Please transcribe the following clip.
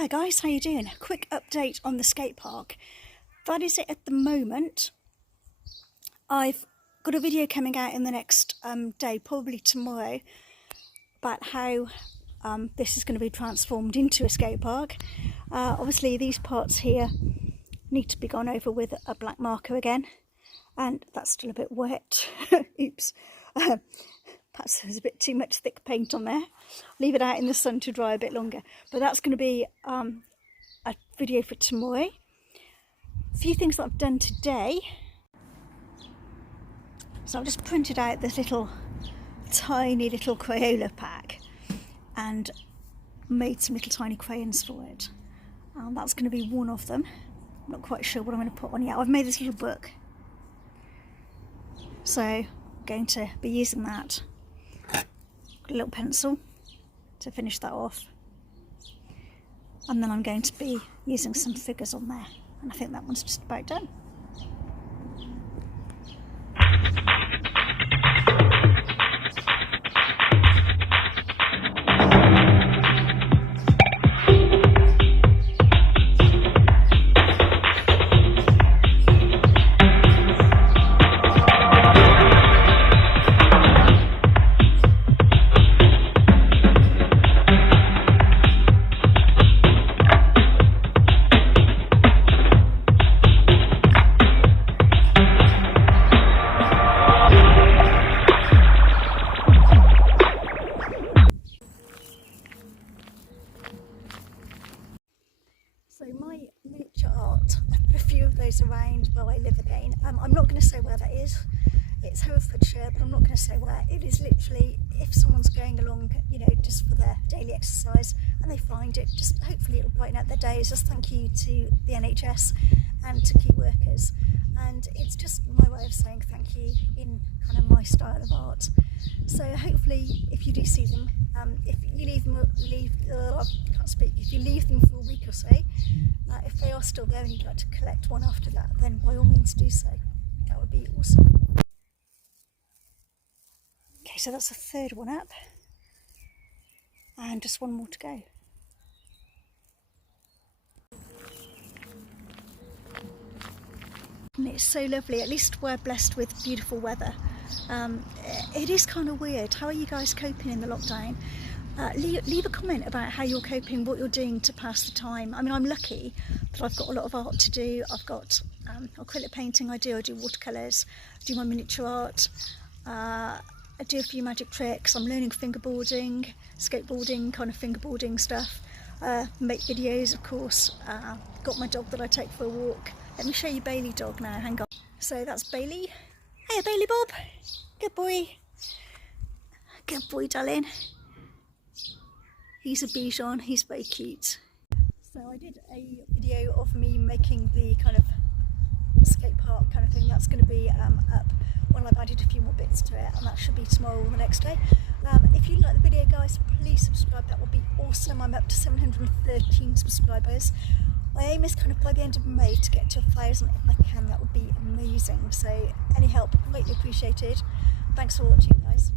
Hi guys, how you doing? A quick update on the skate park. That is it at the moment. I've got a video coming out in the next day, probably tomorrow, about how this is going to be transformed into a skate park. Obviously these parts here need to be gone over with a black marker again, and that's still a bit wet. Oops. Perhaps there's a bit too much thick paint on there. Leave it out in the sun to dry a bit longer. But that's going to be a video for tomorrow. A few things that I've done today. So I've just printed out this tiny little Crayola pack and made some little tiny crayons for it. That's going to be one of them. I'm not quite sure what I'm going to put on yet. I've made this little book. So I'm going to be using that. A little pencil to finish that off, and then I'm going to be using some figures on there, and I think that one's just about done. So my miniature art, I've put a few of those around where I live again. I'm not going to say where that is. It's Herefordshire, but I'm not going to say where. It is literally, if someone's going along, you know, just for their daily exercise and they find it, just hopefully it'll brighten up their days. Just thank you to the NHS and to Key Workers. And it's just my way of saying thank you in kind of my style of art. So hopefully if you do see them, if you leave them if you leave them for a week or so, if they are still there and you'd like to collect one after that, then by all means do so. That would be awesome. Okay, so that's the third one up, and just one more to go. And it's so lovely. At least we're blessed with beautiful weather. It is kind of weird. How are you guys coping in the lockdown? Leave a comment about how you're coping, what you're doing to pass the time. I mean, I'm lucky that I've got a lot of art to do. I've got acrylic painting I do watercolours, I do my miniature art, I do a few magic tricks, I'm learning fingerboarding, skateboarding, kind of fingerboarding stuff, make videos of course, got my dog that I take for a walk. Let me show you Bailey dog now, hang on. So that's Bailey. Hey Bailey Bob, good boy. Good boy darling. He's a Bichon, he's very cute. So I did a video of me making the kind of skate park kind of thing. That's going to be up when I've added a few more bits to it, and that should be tomorrow or the next day. If you like the video guys, please subscribe, that would be awesome. I'm up to 713 subscribers. My aim is kind of by the end of May to get to 1,000 if I can. That would be amazing. So any help, greatly appreciated. Thanks for watching guys.